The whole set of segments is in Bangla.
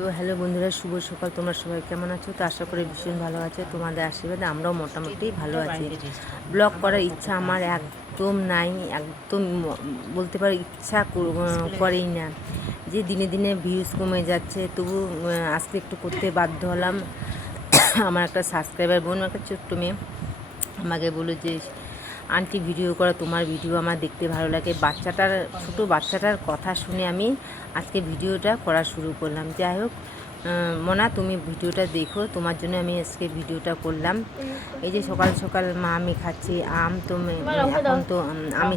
তো হ্যালো বন্ধুরা, শুভ সকাল। তোমরা সবাই কেমন আছো? তো আশা করি ভীষণ ভালো আছে। তোমাদের আশীর্বাদে আমরাও মোটামুটি ভালো আছি। ব্লগ করার ইচ্ছা আমার একদম নাই, একদম বলতে পারো ইচ্ছা করেই না। যে দিনে দিনে ভিউজ কমে যাচ্ছে, তবু আজকে একটু করতে বাধ্য হলাম। আমার একটা সাবস্ক্রাইবার বোন, একটা ছোট্ট মেয়ে, আমাকে বললো যে আন্টি ভিডিও করা, তোমার ভিডিও আমার দেখতে ভালো লাগে। ছোটো বাচ্চাটার কথা শুনে আমি আজকে ভিডিওটা করা শুরু করলাম। যাই হোক, মনা তুমি ভিডিওটা দেখো, তোমার জন্য আমি আজকে ভিডিওটা করলাম। এই যে সকাল সকাল মা আমি খাচ্ছি আম। তো এখন তো আমি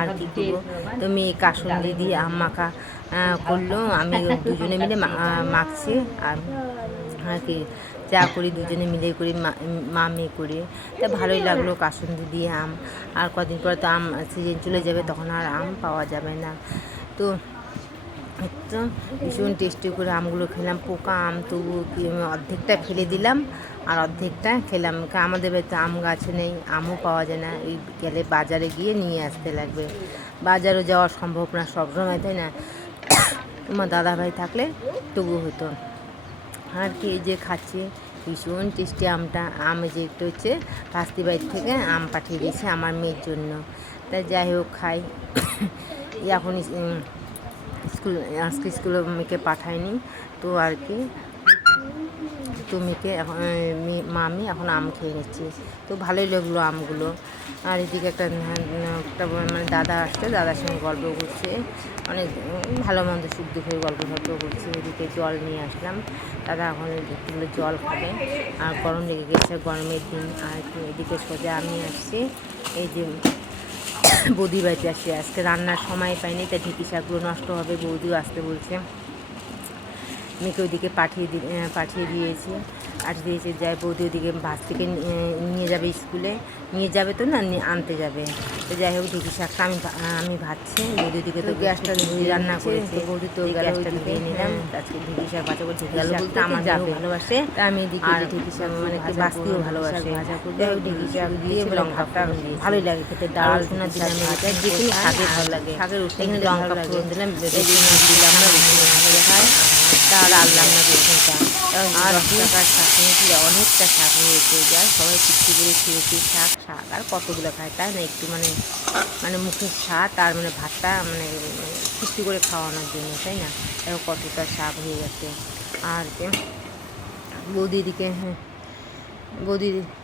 আর কি করবো, তো মেয়ে কাসুন্দি দিয়ে আম মাখা করলো। আমি দুজনে মিলে মাখছি আর কি চা করি, দুজনে মিলে করি, মা মেয়ে করি। তা ভালোই লাগলো কাসুন্দি দিয়ে আম। আর কদিন পরে তো আম সিজন চলে যাবে, তখন আর আম পাওয়া যাবে না। তো তো ভীষণ টেস্টি করে আমগুলো খেলাম। পোকা আম, তবু অর্ধেকটা ফেলে দিলাম আর অর্ধেকটা খেলাম। আমাদের বাড়িতে আম গাছ নেই, আমও পাওয়া যায় না। এই গেলে বাজারে গিয়ে নিয়ে আসতে লাগবে। বাজারও যাওয়া সম্ভব না সবসময়, তাই না? তোমার দাদাভাই থাকলে তবু হতো। আর কি এই যে খাচ্ছি, ভীষণ টেস্টি আমটা। যে একটু হচ্ছে ভাস্তি বাড়ির থেকে আম পাঠিয়ে দিয়েছে আমার মেয়ের জন্য। তাই যাই হোক খাই। এখন আজকে স্কুলে মেয়েকে পাঠায়নি, তো আর কি তো মেয়েকে এখন আমি এখন আম খেয়ে নিচ্ছি। তো ভালোই লাগলো আমগুলো। আর এদিকে একটা মানে দাদা আসছে, দাদার সঙ্গে গল্প করছে, অনেক ভালো মন্দ সুখ দুঃখের গল্প করছে। এদিকে জল নিয়ে আসলাম, দাদা এখন একটু জল খাবে। আর গরম লেগে গেছে, গরমের দিন। আর এদিকে সোজা আমি আসছি, এই যে বৌদির বাড়িতে আসছি। আজকে রান্নার সময় পাইনি, তাই ঢেঁকি শাকগুলো নষ্ট হবে, বৌদিও আসতে বলছে। মেয়েকে ওইদিকে পাঠিয়ে দিয়েছি। যাই বৌদি ওদিকে বাস থেকে নিয়ে যাবে, স্কুলে নিয়ে যাবে তো না, আনতে যাবে। তো যাই হোক, ঢেঁকি শাকটা আমি ভাজছি। বৌদি ওদিকে তো গ্যাসটা ধুয়ে রান্না করেছে, বৌদি তো গ্যাসটা ধুয়ে নিলাম। আজকে ঢেঁকি শাক ভাজা করে, ঢেঁকি শাকটা আমার যা ভালোবাসে। আমি এদিকে ঢেঁকি শাক মানে বাঁচতেও ভালোবাসে, ভাজা করবে। ঢেঁকি শাক দিয়ে লঙ্কাটা ভালোই লাগে খেতে। ডাল শোনার দিন আমি এটা যে কোনো শাকে ভালো লাগে। শাকের এখানে লঙ্কা ফোড়ন দিলাম, দিলাম না, ভালো খায়। তার আনলাম না রসুনটা। আর 10 টাকার শাক নিয়েছি, অনেকটা শাক হয়েছে। যাই সবাই তৃপ্তি করে খেয়েছি। শাক আর কতগুলো খায়, তাই না? একটু মানে মুখের স্বাদ আর মানে ভাতটা মানে তৃপ্তি করে খাওয়ানোর জন্য, তাই না? কতটা শাক হয়ে গেছে। আর বৌদি দিকে, হ্যাঁ বৌদি দিছে।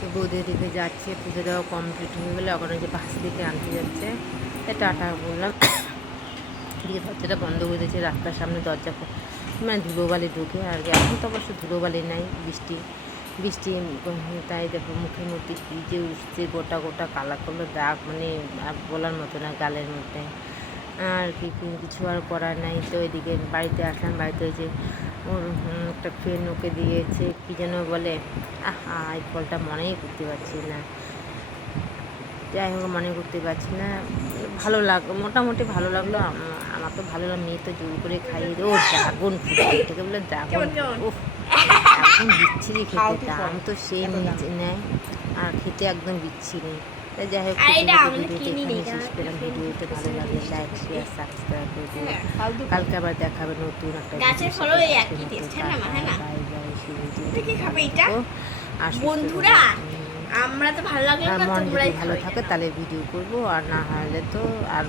তো বৌদি দিকে যাচ্ছে, পুজো দেওয়া কমপ্লিট হয়ে গেলে এখন যে বাস থেকে আনতে যাচ্ছে। টাটা বললাম। দিয়ে দরজাটা বন্ধ করে দিয়েছে, রাস্তার সামনে দরজা মানে ধুলোবালি ঢুকে। আর এখন তো অবশ্য ধুলোবালি নাই, বৃষ্টি তাই দেখো মুখের মধ্যে কী যে উঠছে, গোটা গোটা কালা কালো দাগ, মানে আর বলার মতো না গালের মধ্যে। আর কিছু আর করার নাই। তো এদিকে বাড়িতে আসলাম। বাড়িতে যে ওর একটা ফ্রেন্ড ওকে দিয়েছে, কী যেন বলে, এই ফলটা মনেই করতে পারছি না। যাই হোক মনে করতে পারছি না, ভালো লাগলো, মোটামুটি ভালো লাগলো। আমার তো ভালো লাগলো, মেয়ে তো জোর করে খাইয়ে দেবো। ড্রাগন ফ্রুট, এটাকে বলে ড্রাগন ফ্রুট, একদম বিচ্ছিরি খেতে, দাম তো সে নিচে নেয় আর খেতে একদম বিচ্ছিরি। তাই যাই হোক, ভিডিওতে এখানে শেষ পেলাম। ভিডিওতে ভালো লাগলে লাইক শেয়ার সাবস্ক্রাইব করে দিও। কালকে আবার দেখাবে নতুন একটা বাই বাই। বন্ধুরা আমরা তো ভালো লাগলো, মন যদি ভালো থাকে তাহলে ভিডিও করবো, আর না হলে তো আর